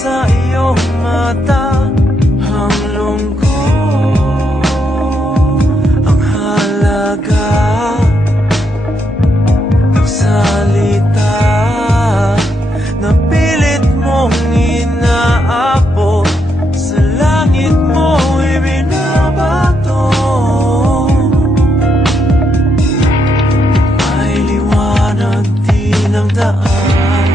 sa iyong mata. Ang lungkot, ang halaga ng salita na pilit mong inaabot, sa langit mo ibinabato. May liwanag din ang daan,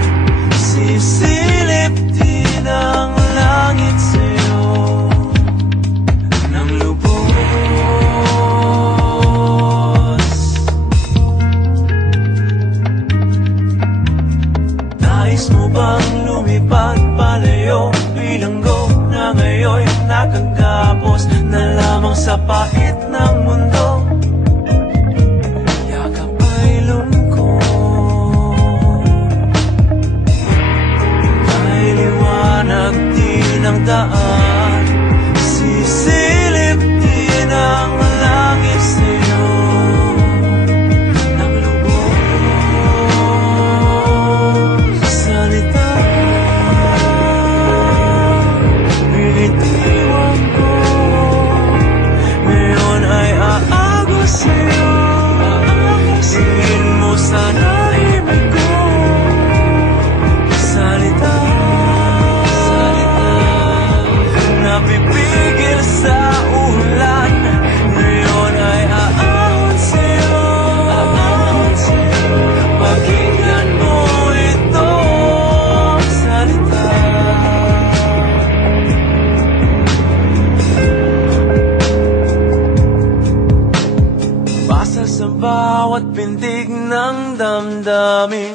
sisilip din ang langit sa'yo ng lubos. Nais mo bang lumipad palayo, bilanggo na ngayon nakagapos na lamang sa pait ng mundo? Yakap ay lungkot, may liwanag din ang daan, sisilip din ang langit sa'yo ng lubos. Salita, binitiwan ko, ngayon ay aagos sa'yo. Tingin mo sa nahimik ko. Salita, napipigil sa ulan, ngayon ay aahon sa'yo. Pakinggan mo ito, salita. Basa sa bawat pintig ng damdamin,